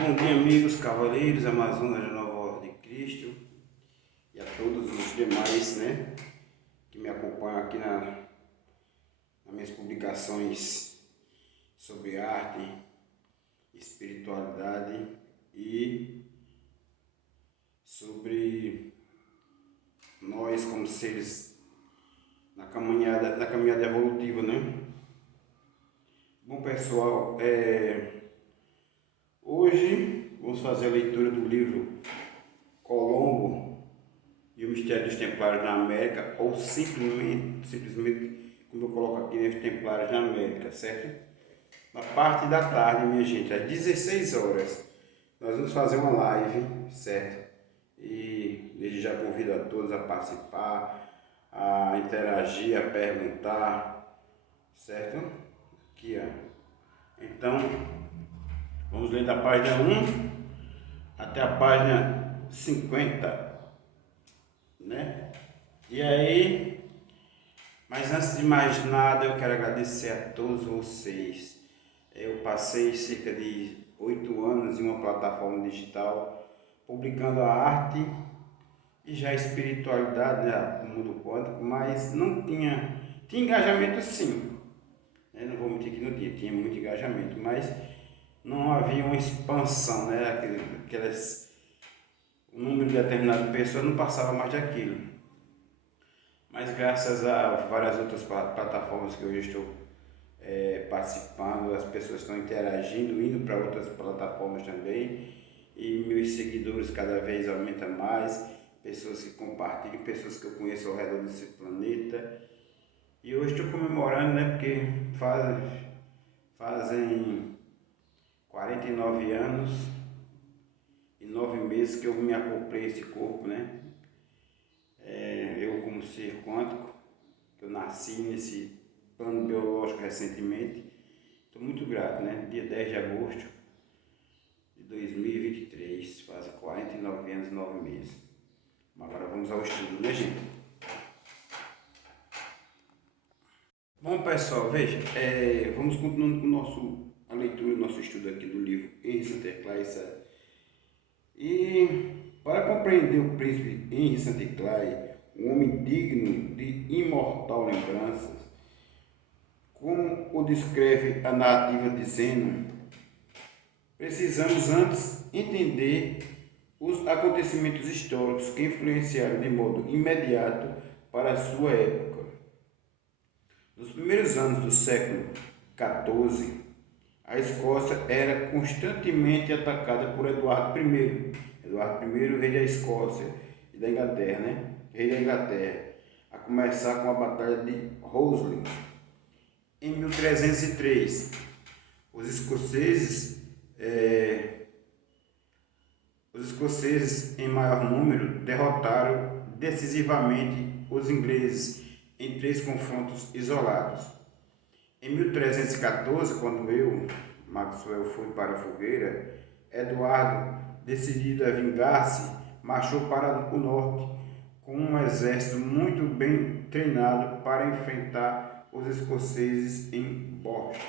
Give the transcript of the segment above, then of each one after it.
Bom dia, amigos, cavaleiros, amazonas da Nova Ordem de Cristo e a todos os demais, que me acompanham aqui nas minhas publicações sobre arte, espiritualidade e sobre nós como seres na caminhada evolutiva, Bom, pessoal, hoje vamos fazer a leitura do livro Colombo e o Mistério dos Templários na América, ou simplesmente como eu coloco aqui, os Templários na América, certo? Na parte da tarde, minha gente, às 16 horas, nós vamos fazer uma live, certo? E desde já convido a todos a participar, a interagir, a perguntar, certo? Aqui, ó. Então, vamos ler da página 1 até a página 50, E aí, mas antes de mais nada, eu quero agradecer a todos vocês. Eu passei cerca de 8 anos em uma plataforma digital, publicando a arte e já a espiritualidade, o mundo quântico, mas não tinha engajamento sim. Não vou mentir que não tinha muito engajamento, mas não havia uma expansão, um número determinado de pessoas não passava mais daquilo. Mas graças a várias outras plataformas que hoje estou participando, as pessoas estão interagindo, indo para outras plataformas também, e meus seguidores cada vez aumentam mais, pessoas que compartilham, pessoas que eu conheço ao redor desse planeta. E hoje estou comemorando, porque fazem 49 anos e 9 meses que eu me acoplei a esse corpo, Eu como ser quântico, que eu nasci nesse plano biológico recentemente, estou muito grato, Dia 10 de agosto de 2023, faz 49 anos e 9 meses. Agora vamos ao estudo, gente? Bom, pessoal, veja, vamos continuando com a leitura do nosso estudo aqui do livro Henri Saint-Clair. E para compreender o príncipe Henri Saint-Clair, um homem digno de imortal lembranças, como o descreve a narrativa de Zeno, precisamos antes entender os acontecimentos históricos que influenciaram de modo imediato para a sua época. Nos primeiros anos do século XIV, a Escócia era constantemente atacada por Eduardo I. Eduardo I, rei da Escócia e da Inglaterra, Rei da Inglaterra, a começar com a Batalha de Roslin. Em 1303, os escoceses em maior número derrotaram decisivamente os ingleses em 3 confrontos isolados. Em 1314, quando Maxwell, fui para a fogueira, Eduardo, decidido a vingar-se, marchou para o norte com um exército muito bem treinado para enfrentar os escoceses em Borch.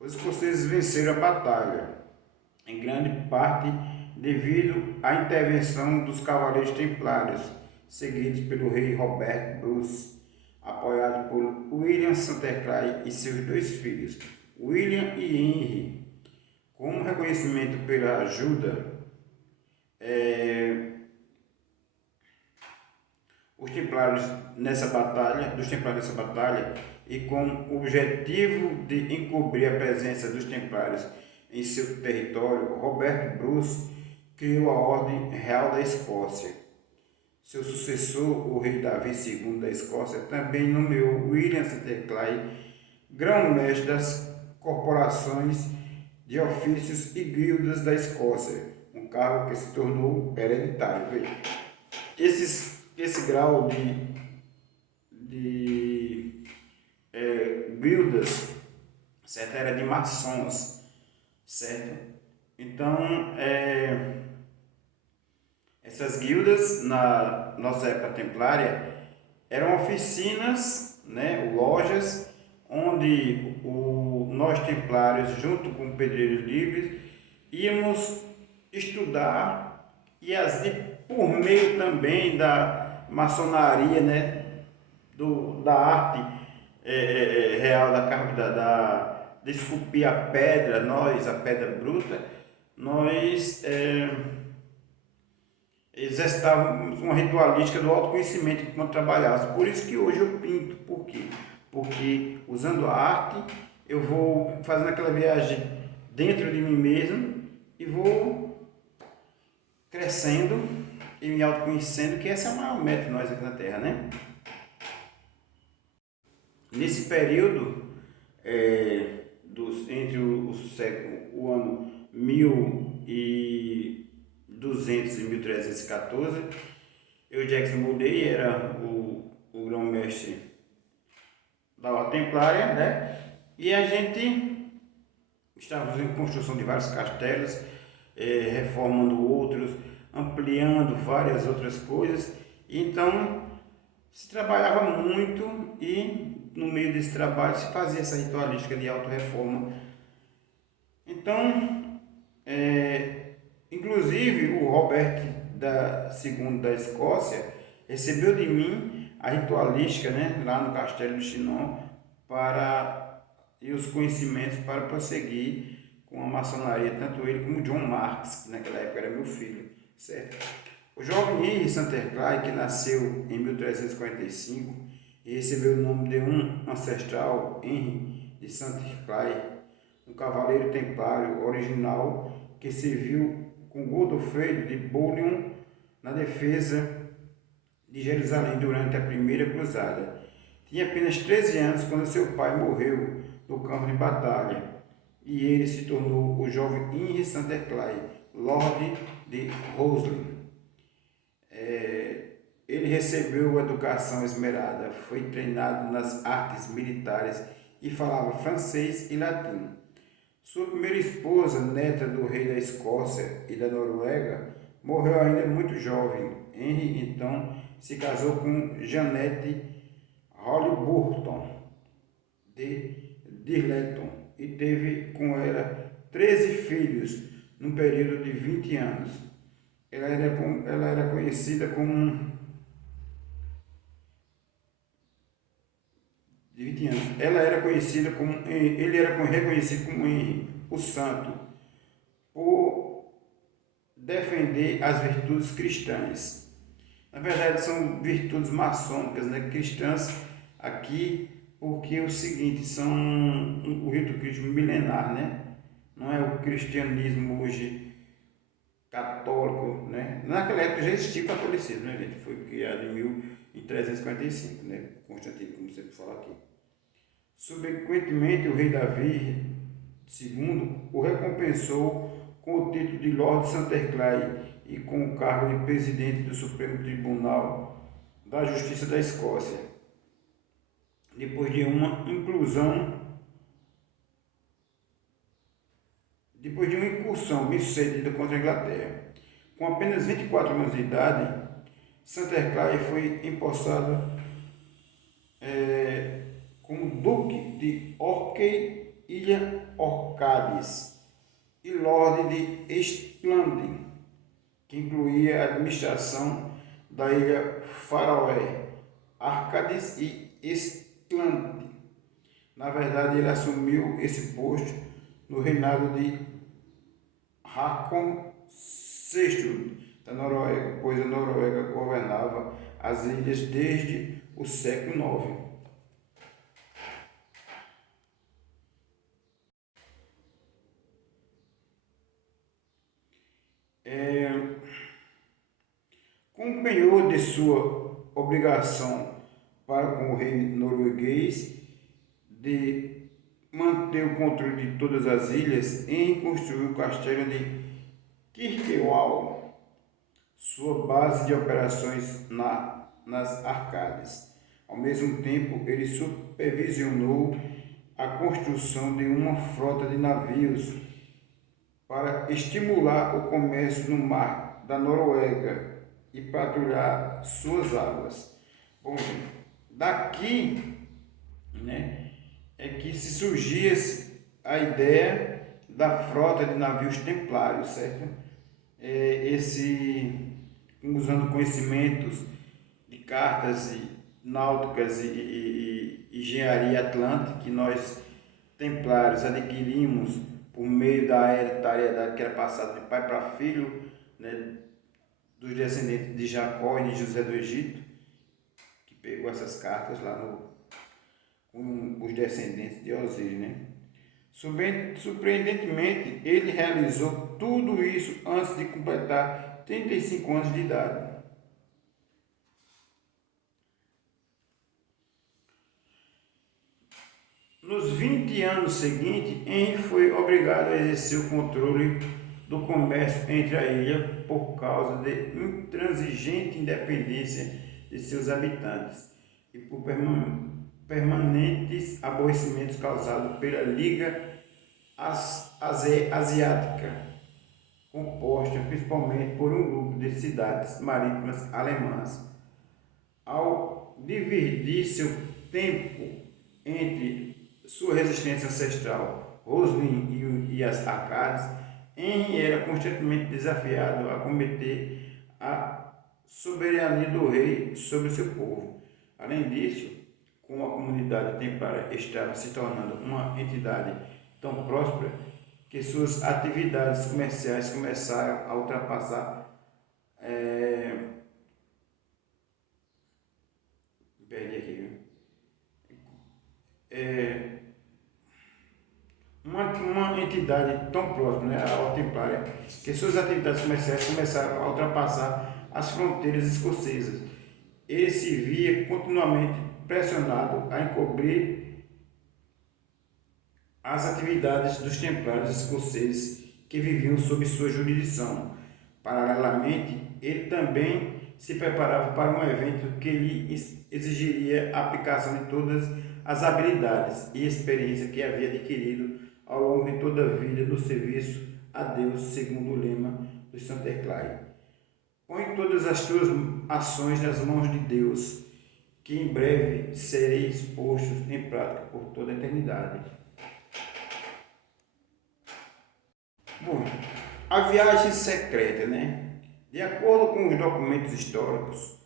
Os escoceses venceram a batalha, em grande parte devido à intervenção dos cavaleiros templários, seguidos pelo rei Robert Bruce, apoiado por William Saint-Clair e seus 2 filhos, William e Henry. Como reconhecimento pela ajuda, dos Templários nessa batalha, e com o objetivo de encobrir a presença dos Templários em seu território, Robert Bruce criou a Ordem Real da Escócia. Seu sucessor, o rei Davi II da Escócia, também nomeou William Saint-Clair grão-mestre das corporações de ofícios e guildas da Escócia, um cargo que se tornou hereditário. Esse grau de guildas, certo? Era de maçons, certo? Então, essas guildas na nossa época templária eram oficinas, lojas, onde nós templários, junto com pedreiros livres, íamos estudar e por meio também da maçonaria, né, da arte real de esculpir a pedra, a pedra bruta, nós exercitávamos uma ritualística do autoconhecimento enquanto trabalhávamos. Por isso que hoje eu pinto. Por quê? Porque usando a arte eu vou fazendo aquela viagem dentro de mim mesmo e vou crescendo e me autoconhecendo, que essa é a maior meta de nós aqui na Terra, né? Nesse período, entre o ano 1200 e 1314, eu, Jackson Boldei, era o grão-mestre da Ordem Templária, né? E a gente estávamos em construção de vários castelos, reformando outros, ampliando várias outras coisas. Então, se trabalhava muito e no meio desse trabalho se fazia essa ritualística de autorreforma. Então, inclusive o Robert II da Escócia recebeu de mim a ritualística, né, lá no Castelo de Chinon, e os conhecimentos para prosseguir com a maçonaria, tanto ele como John Marks, que naquela época era meu filho, certo? O jovem Henry Santerclay, que nasceu em 1345 e recebeu o nome de um ancestral, Henry de Santerclay, um cavaleiro templário original que serviu com Godofredo de Bouillon na defesa de Jerusalém durante a Primeira Cruzada. Tinha apenas 13 anos quando seu pai morreu no campo de batalha e ele se tornou o jovem Henry Santerclay, Lord de Roslin. Ele recebeu educação esmerada, foi treinado nas artes militares e falava francês e latim. Sua primeira esposa, neta do rei da Escócia e da Noruega, morreu ainda muito jovem. Henry então se casou com Jeanette Haliburton de Dirleton e teve com ela 13 filhos num período de 20 anos. Ela era conhecida como de 20 anos. Ele era reconhecido como Henry, o Santo, por defender as virtudes cristãs. Na verdade, são virtudes maçônicas, né? Cristãs aqui, porque é o seguinte, são o rito cristão milenar, né? Não é o cristianismo hoje católico, né? Naquela época já existia o catolicismo, né, gente? Foi criado em 345, né? Constantino, como sempre fala aqui. Subsequentemente, o rei Davi II o recompensou com o título de Lord Santerclay e com o cargo de presidente do Supremo Tribunal da Justiça da Escócia, depois de uma incursão bem-sucedida contra a Inglaterra. Com apenas 24 anos de idade, Santerclay foi empossado como Duque de Orkney, Ilha Orcades, e Lorde de Estland, que incluía a administração da ilha Faroé, Orcades e Estland. Na verdade, ele assumiu esse posto no reinado de Håkon VI da Noruega, pois a Noruega governava as ilhas desde o século IX. Como penhor de sua obrigação para com o rei norueguês de manter o controle de todas as ilhas, Henry construiu o castelo de Kirkwall, sua base de operações nas Arcádias. Ao mesmo tempo, ele supervisionou a construção de uma frota de navios para estimular o comércio no mar da Noruega e patrulhar suas águas. Bom, daqui, né, é que se surgia a ideia da frota de navios templários, certo? Usando conhecimentos de cartas náuticas e engenharia atlântica que nós templários adquirimos por meio da hereditariedade que era passada de pai para filho, né, dos descendentes de Jacó e de José do Egito, que pegou essas cartas lá com os descendentes de Osíris, né? Surpreendentemente, ele realizou tudo isso antes de completar 35 anos de idade. Nos 20 anos seguintes, Henry foi obrigado a exercer o controle do comércio entre a ilha por causa da intransigente independência de seus habitantes e por permanentes aborrecimentos causados pela Liga Asiática, composta principalmente por um grupo de cidades marítimas alemãs. Ao dividir seu tempo entre sua resistência ancestral, Roslin e as Acádias, Henry era constantemente desafiado a combater a soberania do rei sobre seu povo. Além disso, como a comunidade templária estava se tornando uma entidade tão próspera que suas atividades comerciais começaram a ultrapassar uma entidade tão próxima, né, a Templária, que suas atividades comerciais começaram a ultrapassar as fronteiras escocesas. Ele se via continuamente pressionado a encobrir as atividades dos templários escoceses que viviam sob sua jurisdição. Paralelamente, ele também se preparava para um evento que lhe exigiria a aplicação de todas as habilidades e experiência que havia adquirido ao longo de toda a vida no serviço a Deus, segundo o lema do Santerclay. Põe todas as tuas ações nas mãos de Deus, que em breve sereis postos em prática por toda a eternidade. Bom, a viagem secreta, né? De acordo com os documentos históricos,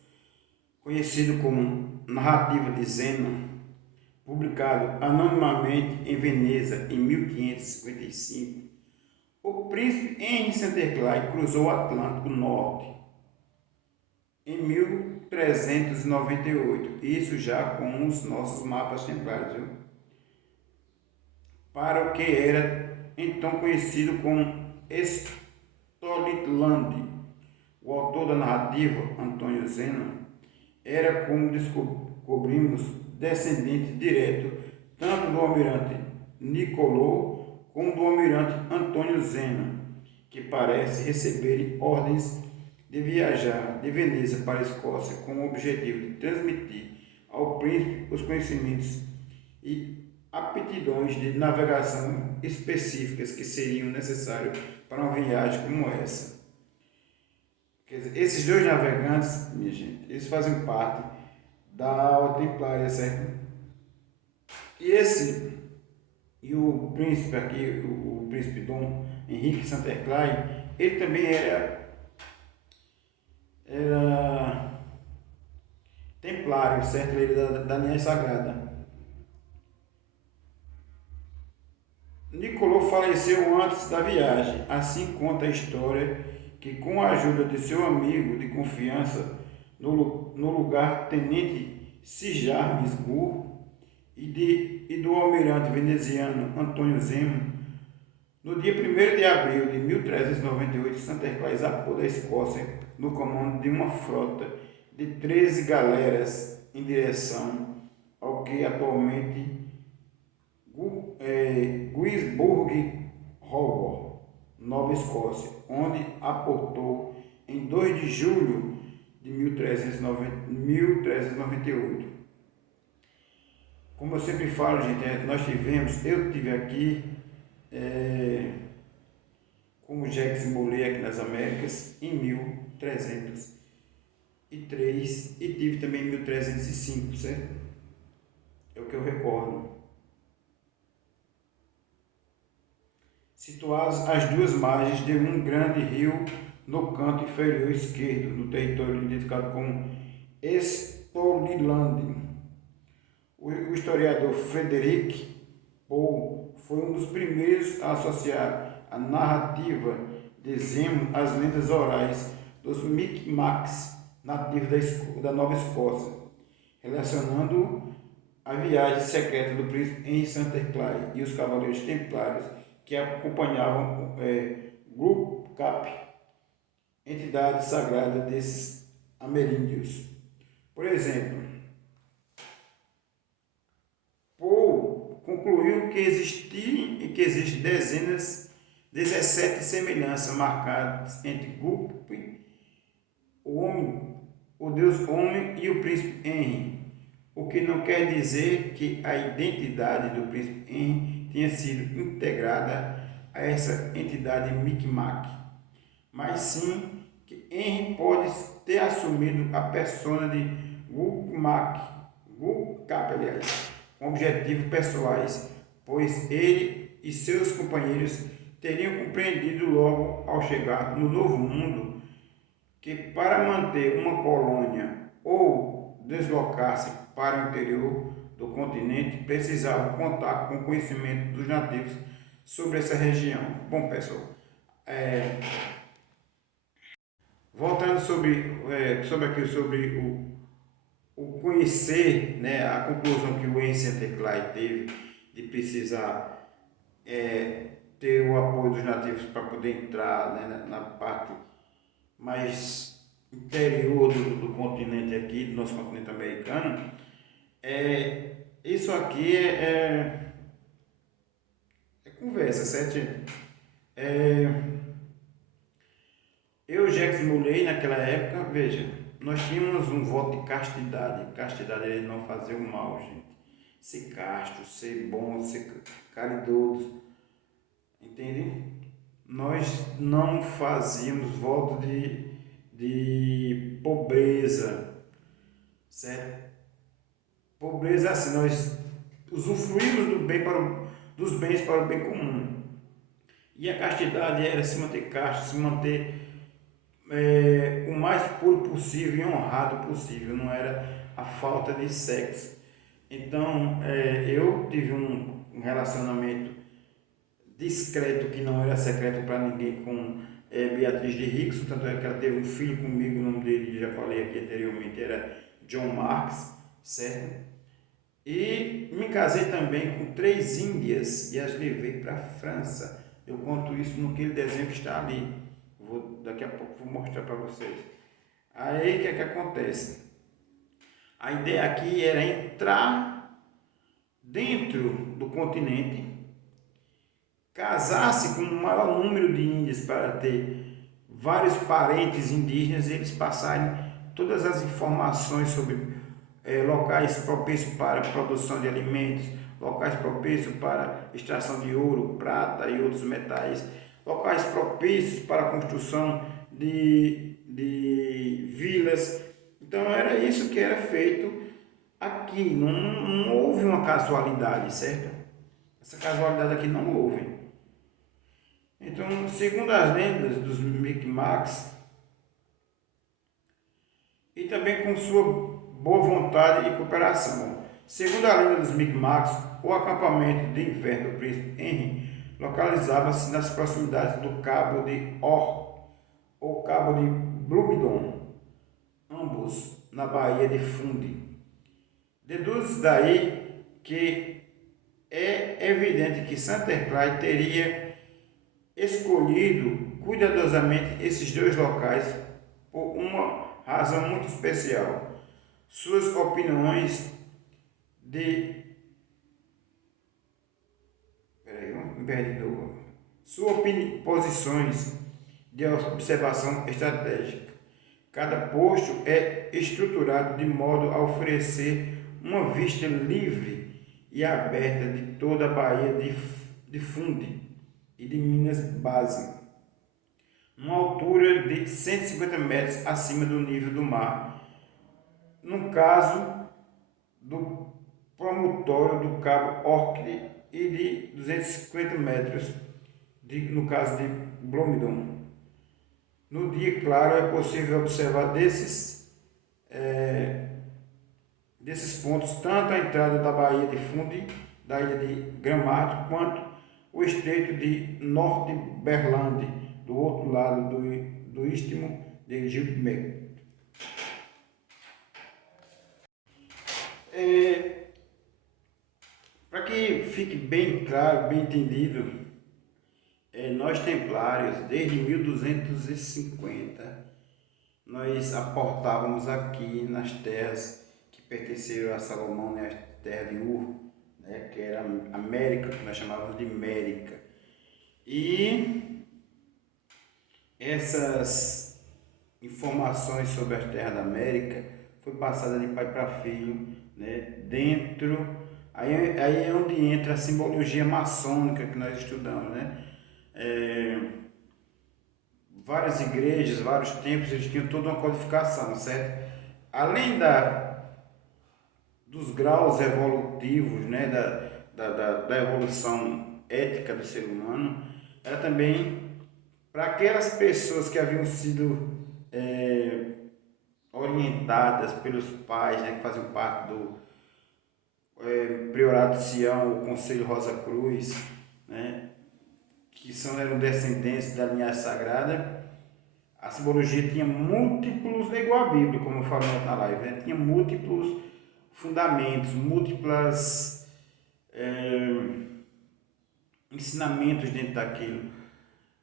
conhecido como Narrativa de Zeno, publicado anonimamente em Veneza em 1555, o príncipe Henry Santerclay cruzou o Atlântico Norte em 1398, isso já com os nossos mapas templários, viu? Para o que era então conhecido como Stolitland. O autor da narrativa, Antônio Zeno, era, como descobrimos, descendente direto tanto do almirante Nicolò como do almirante Antônio Zeno, que parece receber ordens de viajar de Veneza para a Escócia com o objetivo de transmitir ao príncipe os conhecimentos e aptidões de navegação específicas que seriam necessários para uma viagem como essa. Quer dizer, esses dois navegantes, minha gente, eles fazem parte da Ordem Templária, certo? E o príncipe aqui, o príncipe Dom Henrique Santerclay, ele também era templário, certo? Ele era da linhagem sagrada. Nicolò faleceu antes da viagem, assim conta a história que, com a ajuda de seu amigo de confiança, no lugar tenente Sijarmes Gur e do almirante veneziano Antônio Zeno, no dia 1º de abril de 1398, Santerclay zarpou da Escócia no comando de uma frota de 13 galeras em direção ao que atualmente Guisborne Harbor, Nova Escócia, onde aportou em 2 de julho de 1398. Como eu sempre falo, gente, eu tive aqui com o Jacques Molay aqui nas Américas em 1303 e tive também em 1305, certo? É o que eu recordo. Se situados às duas margens de um grande rio no canto inferior esquerdo, no território identificado como Estoliland. O historiador Frederick Pohl foi um dos primeiros a associar a narrativa de Zemo às lendas orais dos Micmacs nativos da Nova Escócia, relacionando a viagem secreta do príncipe Henry Saint-Clair e os cavaleiros templários que acompanhavam Gluck-Cap, entidade sagrada desses ameríndios. Por exemplo, Poe concluiu que existem 17 semelhanças marcadas entre Gluck, o deus homem e o príncipe Henry, o que não quer dizer que a identidade do príncipe Henry tenha sido integrada a essa entidade Micmac, mas sim que Henry pode ter assumido a persona de Gluck-Cap, com objetivos pessoais, pois ele e seus companheiros teriam compreendido logo ao chegar no Novo Mundo que para manter uma colônia ou deslocar-se para o interior do continente precisavam contar com o conhecimento dos nativos sobre essa região. Bom, pessoal, voltando sobre o conhecer, né, a conclusão que o Henry Saint-Clair teve de precisar ter o apoio dos nativos para poder entrar, né, na parte mais interior do continente aqui, do nosso continente americano. Isso aqui é conversa, certo, gente? Eu, Jacques Muley, naquela época, veja, nós tínhamos um voto de castidade. Castidade é não fazer o mal, gente. Ser casto, ser bom, ser caridoso. Entende? Nós não fazíamos voto de pobreza, certo? Pobreza assim, nós usufruímos dos bens para o bem comum. E a castidade era se manter casto, se manter o mais puro possível e honrado possível, não era a falta de sexo. Então, eu tive um relacionamento discreto, que não era secreto para ninguém, com Beatriz de Rickson, tanto é que ela teve um filho comigo, o nome dele, já falei aqui anteriormente, era John Marks, certo? E me casei também com 3 índias e as levei para a França. Eu conto isso naquele desenho que está ali. Daqui a pouco vou mostrar para vocês. Aí o que é que acontece? A ideia aqui era entrar dentro do continente, casar-se com o maior número de índios para ter vários parentes indígenas e eles passarem todas as informações sobre locais propícios para a produção de alimentos, locais propícios para extração de ouro, prata e outros metais, locais propícios para a construção de vilas. Então era isso que era feito aqui, não houve uma casualidade, certo? Essa casualidade aqui não houve. Então, segundo as lendas dos Micmacs, e também com sua boa vontade e cooperação. Segundo a lenda dos Micmacs, o acampamento de inverno do príncipe Henry localizava-se nas proximidades do Cabo de Or ou Cabo de Blomidon, ambos na Baía de Fundy. Deduz daí que é evidente que Saint-Clair teria escolhido cuidadosamente esses 2 locais por uma razão muito especial. Suas opiniões posições de observação estratégica. Cada posto é estruturado de modo a oferecer uma vista livre e aberta de toda a Baía de Fundy e de Minas Base, uma altura de 150 metros acima do nível do mar. No caso do promontório do Cabo Orkney e de 250 metros no caso de Blomidon. No dia claro é possível observar desses pontos tanto a entrada da Baía de Fundy, da ilha de Gramado, quanto o estreito de Northumberland, do outro lado do istmo de Gilgamesh. Para que fique bem claro, bem entendido, nós templários, desde 1250, nós aportávamos aqui nas terras que pertenceram a Salomão, né, as terras de Ur, né, que era a América, que nós chamávamos de América. E essas informações sobre as terras da América foi passada de pai para filho, né, aí é onde entra a simbologia maçônica que nós estudamos, né? Várias igrejas, vários templos, eles tinham toda uma codificação, certo? Além dos graus evolutivos, né, da evolução ética do ser humano, era também para aquelas pessoas que haviam sido orientadas pelos pais, né, que faziam parte do Priorado de Sião, o Conselho Rosa Cruz, né, eram descendentes da linhagem sagrada. A simbologia tinha múltiplos, igual a Bíblia, como eu falei na live, né? Tinha múltiplos fundamentos, múltiplas ensinamentos dentro daquilo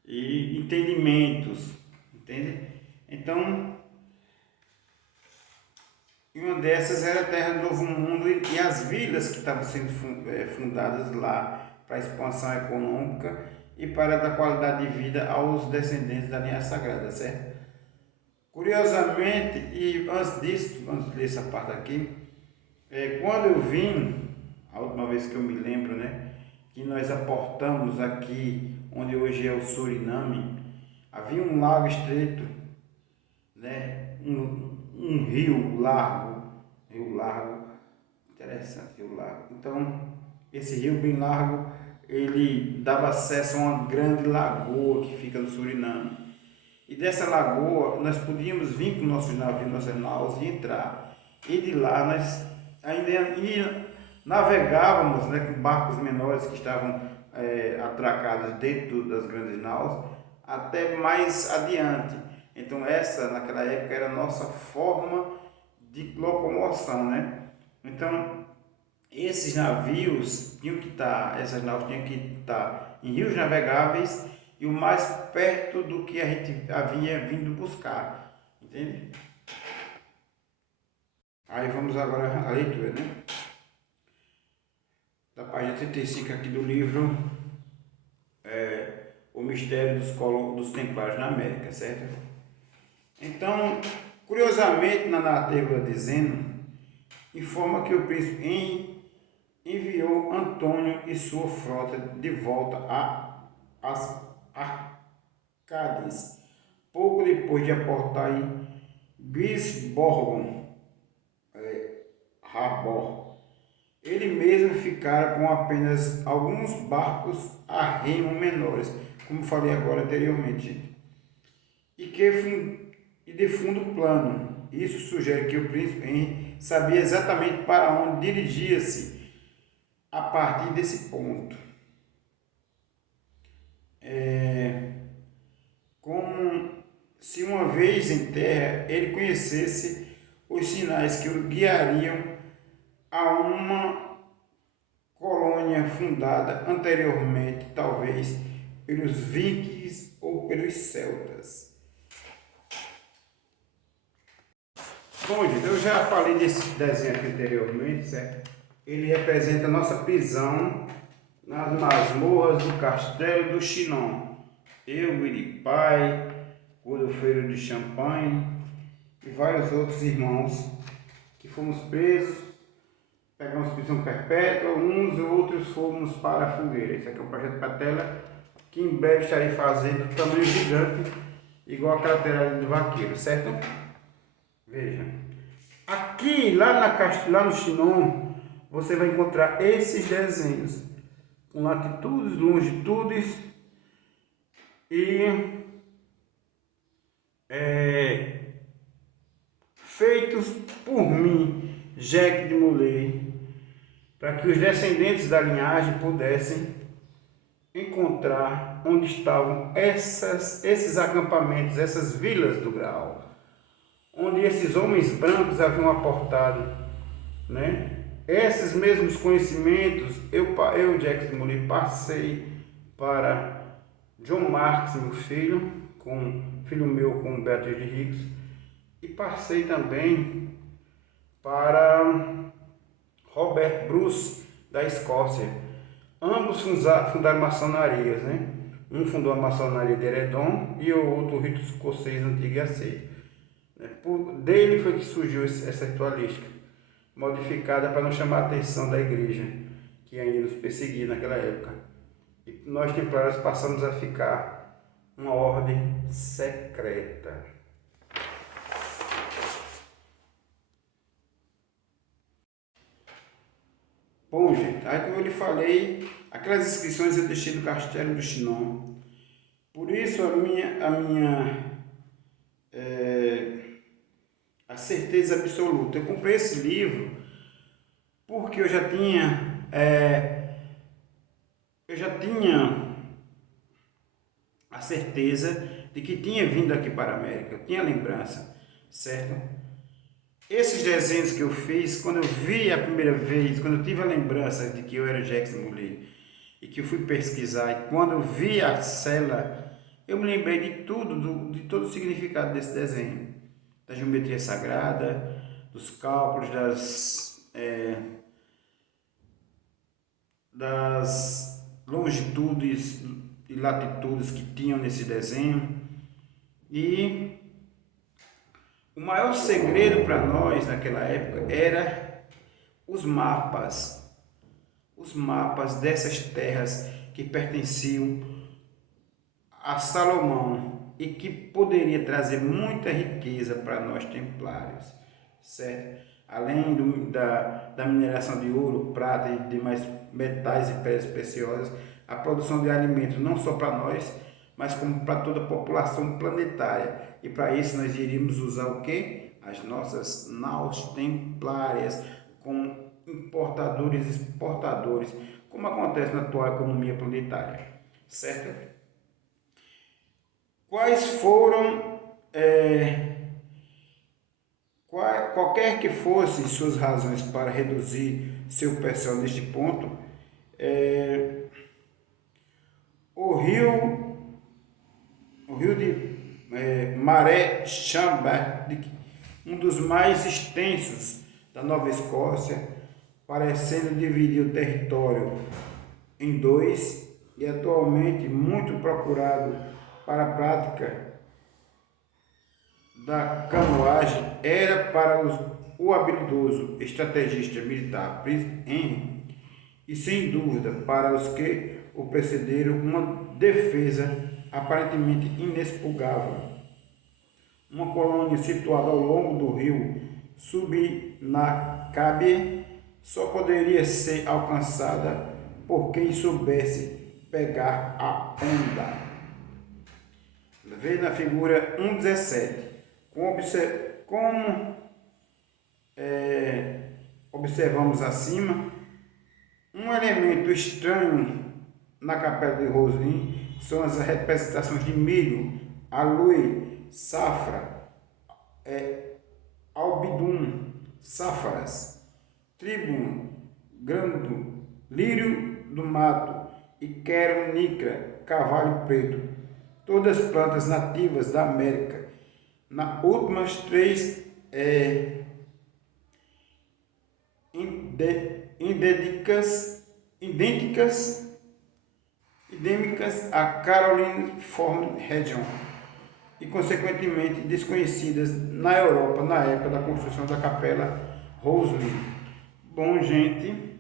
e entendimentos, entende? Então, uma dessas era a Terra do Novo Mundo e as vilas que estavam sendo fundadas lá para a expansão econômica e para dar qualidade de vida aos descendentes da linhagem sagrada, certo? Curiosamente, e antes disso, antes de ler essa parte aqui, quando eu vim, a última vez que eu me lembro, né, que nós aportamos aqui, onde hoje é o Suriname, havia um lago estreito, né, um rio largo, interessante, rio largo. Então, esse rio bem largo, ele dava acesso a uma grande lagoa que fica no Suriname. E dessa lagoa nós podíamos vir com nossos navios, nossas naus e entrar. E de lá nós ainda navegávamos, né, com barcos menores que estavam atracados dentro das grandes naus até mais adiante. Então essa naquela época era a nossa forma de locomoção, né? Então esses navios essas naus tinham que estar em rios navegáveis e o mais perto do que a gente havia vindo buscar, entende? Aí vamos agora à leitura, né? Da página 35 aqui do livro O Mistério dos Templários na América, certo? Então, curiosamente, na narrativa de Zeno, informa que o príncipe Henrique enviou Antônio e sua frota de volta às Arcádias, pouco depois de aportar em Gisborgon, Harbor. Ele mesmo ficara com apenas alguns barcos a remo menores, como falei agora anteriormente, e de fundo plano. Isso sugere que o príncipe Henrique sabia exatamente para onde dirigia-se a partir desse ponto. Como se uma vez em terra ele conhecesse os sinais que o guiariam a uma colônia fundada anteriormente, talvez pelos vikings ou pelos celtas. Bom, gente, eu já falei desse desenho aqui anteriormente, certo? Ele representa a nossa prisão nas masmorras do Castelo do Chinon. Eu, Iripai, Godofredo de Champagne e vários outros irmãos que fomos presos, pegamos prisão perpétua, uns e outros fomos para a fogueira. Esse aqui é um projeto para tela que em breve estarei fazendo tamanho gigante, igual aquela tela do vaqueiro, certo? Veja, aqui lá no Chinon você vai encontrar esses desenhos com latitudes, longitudes e feitos por mim, Jacques de Molay, para que os descendentes da linhagem pudessem encontrar onde estavam esses acampamentos, essas vilas do Graal, onde esses homens brancos haviam aportado, né? Esses mesmos conhecimentos eu Jacques de Molay, passei para John Marks, meu filho meu com Beatriz de Higgs, e passei também para Robert Bruce, da Escócia. Ambos fundaram maçonarias, né? Um fundou a maçonaria de Eredon e o outro o rito escocês antigo e aceito. Dele foi que surgiu essa ritualística, modificada para não chamar a atenção da igreja, que ainda nos perseguia naquela época. E nós templários passamos a ficar uma ordem secreta. Bom, gente, aí como eu lhe falei, aquelas inscrições eu deixei do Castelo do Chinon. Por isso a certeza absoluta. Eu comprei esse livro porque eu já tinha a certeza de que tinha vindo aqui para a América. Eu tinha lembrança, certo? Esses desenhos que eu fiz, quando eu vi a primeira vez, quando eu tive a lembrança de que eu era Jacques de Molay e que eu fui pesquisar, e quando eu vi a cela, eu me lembrei de tudo, de todo o significado desse desenho, da geometria sagrada, dos cálculos, das longitudes e latitudes que tinham nesse desenho. E o maior segredo para nós naquela época era os mapas dessas terras que pertenciam a Salomão e que poderia trazer muita riqueza para nós templários, certo? Além da mineração de ouro, prata e demais metais e pedras preciosas, a produção de alimentos não só para nós, mas como para toda a população planetária. E para isso nós iríamos usar o quê? As nossas naus templárias, com importadores e exportadores, como acontece na atual economia planetária, certo? Quais foram, qualquer que fossem suas razões para reduzir seu pessoal neste ponto, o rio de Maré Chamberlain, um dos mais extensos da Nova Escócia, parecendo dividir o território em dois e atualmente muito procurado para a prática da canoagem, era para o habilidoso estrategista militar Príncipe Henry e sem dúvida para os que o precederam uma defesa aparentemente inexpugnável. Uma colônia situada ao longo do rio Subnacabe só poderia ser alcançada por quem soubesse pegar a onda. Vê na figura 1.17. Como observamos acima, um elemento estranho na capela de Roslin são as representações de milho, aloe, safra, albidum, sáfaras, tribuno, grando, lírio do mato e quero nicra, cavalho preto, todas plantas nativas da América. Nas últimas três idênticas à Carolinform Region e consequentemente desconhecidas na Europa na época da construção da capela Roslin. Bom, gente,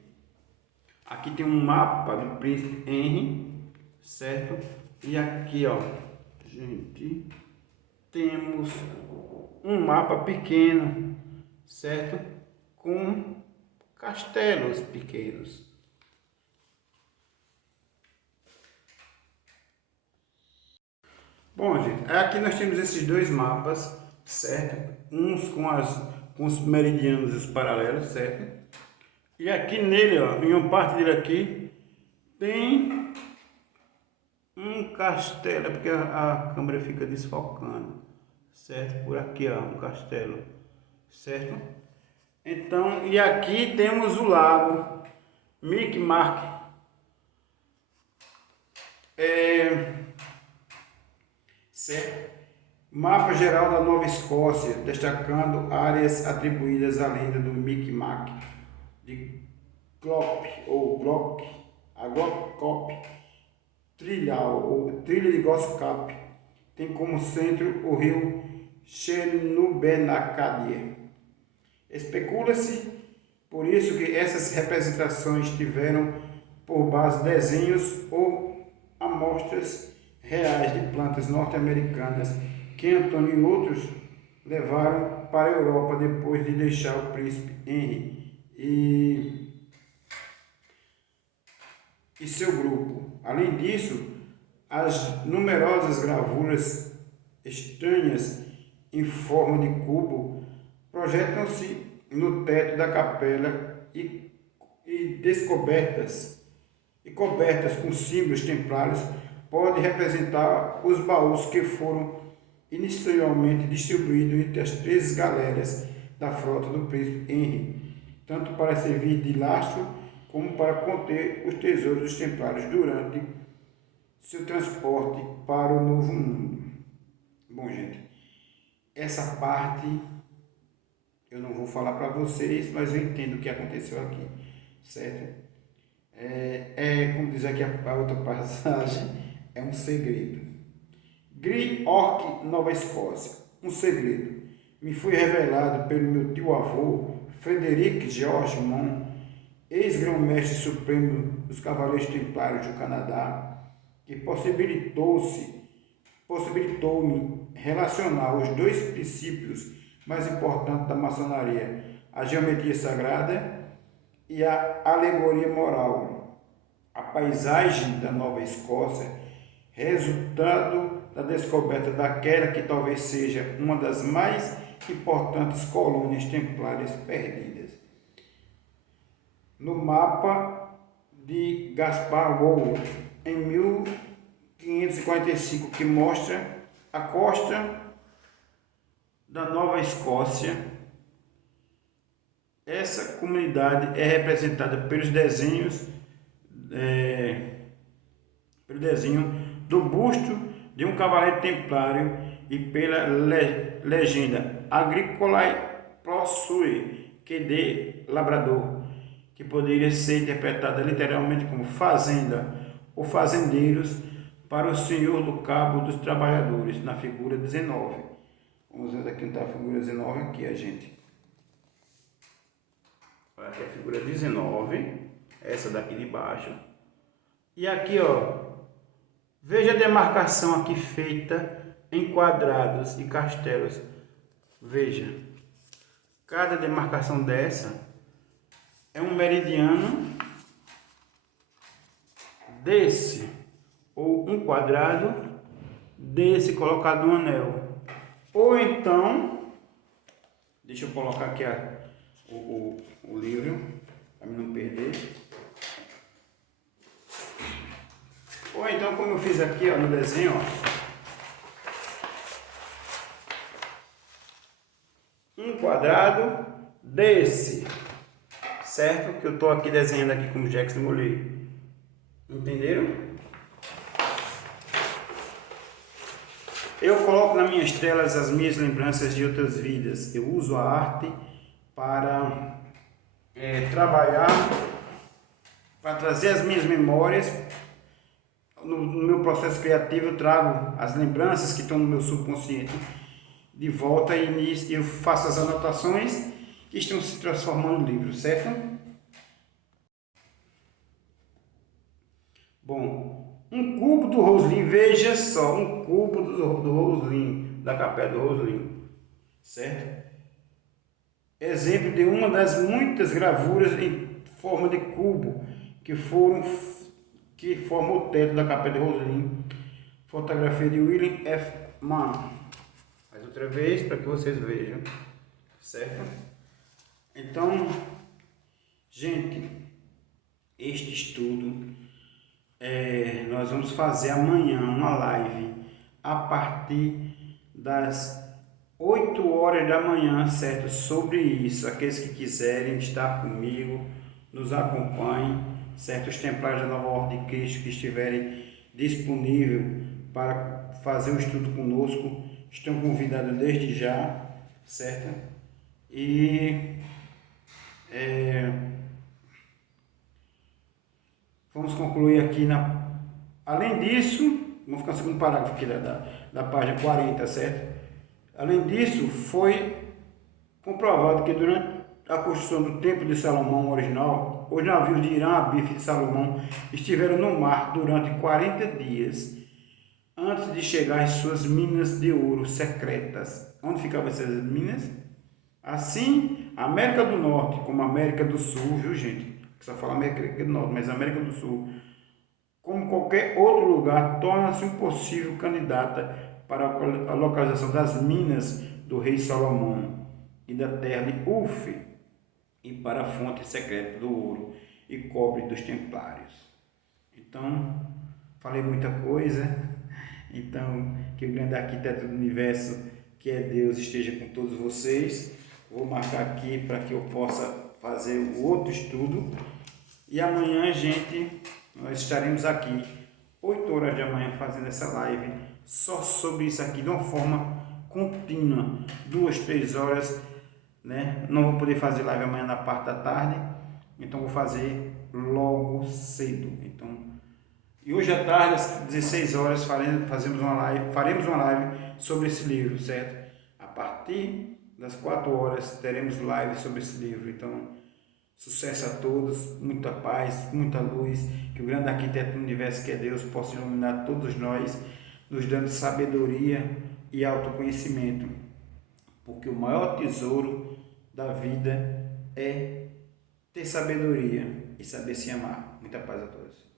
aqui tem um mapa do Príncipe Henry, certo? E aqui, ó, gente, temos um mapa pequeno, certo? Com castelos pequenos. Bom, gente, aqui nós temos esses dois mapas, certo? Uns com os meridianos e os paralelos, certo? E aqui nele, ó, em uma parte dele aqui, tem um castelo, é porque a câmera fica desfocando, certo? Por aqui, ó, um castelo, certo? Então, e aqui temos o lago Micmac, certo? Mapa geral da Nova Escócia, destacando áreas atribuídas à lenda do Micmac, de Glop, ou Glock, a Glocop, Trilha de Goscap, tem como centro o rio Chenubenacadie. Especula-se, por isso, que essas representações tiveram por base desenhos ou amostras reais de plantas norte-americanas que Antônio e outros levaram para a Europa depois de deixar o príncipe Henry e seu grupo. Além disso, as numerosas gravuras estranhas em forma de cubo projetam-se no teto da capela e cobertas com símbolos templários podem representar os baús que foram inicialmente distribuídos entre as 13 galeras da frota do príncipe Henry, tanto para servir de lastro como para conter os tesouros dos templários durante seu transporte para o Novo Mundo. Bom, gente, essa parte eu não vou falar para vocês, mas eu entendo o que aconteceu aqui, certo? Como diz aqui a outra passagem, é um segredo. Gri-Orc, Nova Escócia. Um segredo. Me foi revelado pelo meu tio-avô, Frederic George Mon, ex-grão-mestre supremo dos Cavaleiros Templários do Canadá, que possibilitou-me relacionar os dois princípios mais importantes da maçonaria, a geometria sagrada e a alegoria moral. A paisagem da Nova Escócia, resultado da descoberta daquela que talvez seja uma das mais importantes colônias templárias perdidas. No mapa de Gaspar Wall, em 1545, que mostra a costa da Nova Escócia. Essa comunidade é representada pelos desenhos, pelo desenho do busto de um cavaleiro templário e pela legenda Agricolae Prosui, que de labrador, que poderia ser interpretada literalmente como fazenda ou fazendeiros, para o senhor do cabo dos trabalhadores, na figura 19. Vamos ver aqui onde está a figura 19 aqui, a gente. Aqui é a figura 19, essa daqui de baixo. E aqui, ó, veja a demarcação aqui feita em quadrados e castelos. Veja, cada demarcação dessa é um meridiano desse, ou um quadrado desse colocado no anel. Ou então, deixa eu colocar aqui o livro, para não perder. Ou então, como eu fiz aqui, ó, no desenho, ó, um quadrado desse, certo? Que eu estou aqui desenhando aqui como Jackson Molay. Entenderam? Eu coloco nas minhas telas as minhas lembranças de outras vidas. Eu uso a arte para trabalhar, para trazer as minhas memórias. No meu processo criativo eu trago as lembranças que estão no meu subconsciente de volta e eu faço as anotações que estão se transformando em livros, certo? Bom, um cubo do Roslin, veja só, um cubo do Roslin, da capela do Roslin, certo? Exemplo de uma das muitas gravuras em forma de cubo que formam o teto da capela de Roslin, Fotografia de William F. Mann. Mais outra vez para que vocês vejam, certo? Então, gente, este estudo nós vamos fazer amanhã uma live a partir das 8 horas da manhã, certo? Sobre isso, aqueles que quiserem estar comigo, nos acompanhem, certo? Os templários da Nova Ordem de Cristo que estiverem disponíveis para fazer o estudo conosco, estão convidados desde já, certo? E vamos concluir aqui além disso, vamos ficar no segundo parágrafo aqui da página 40, certo? Além disso, foi comprovado que durante a construção do Templo de Salomão original, os navios de Irã, Abife e Salomão estiveram no mar durante 40 dias antes de chegar às suas minas de ouro secretas. Onde ficavam essas minas? Assim, a América do Norte como a América do Sul, viu gente? Só fala América do Norte, mas a América do Sul, como qualquer outro lugar, torna-se um possível candidata para a localização das minas do rei Salomão e da terra de Uf, e para a fonte secreta do ouro e cobre dos templários. Então, falei muita coisa. Então, que o grande arquiteto do universo, que é Deus, esteja com todos vocês. Vou marcar aqui para que eu possa fazer o outro estudo. E amanhã, gente, nós estaremos aqui 8 horas da manhã fazendo essa live só sobre isso aqui, de uma forma contínua, 2, 3 horas, né? Não vou poder fazer live amanhã na parte da tarde, então vou fazer logo cedo. Então, e hoje à tarde, às 16 horas, faremos uma live sobre esse livro, certo? A partir das 4 horas teremos live sobre esse livro. Então, sucesso a todos, muita paz, muita luz, que o grande arquiteto do universo, que é Deus, possa iluminar todos nós, nos dando sabedoria e autoconhecimento, porque o maior tesouro da vida é ter sabedoria e saber se amar. Muita paz a todos.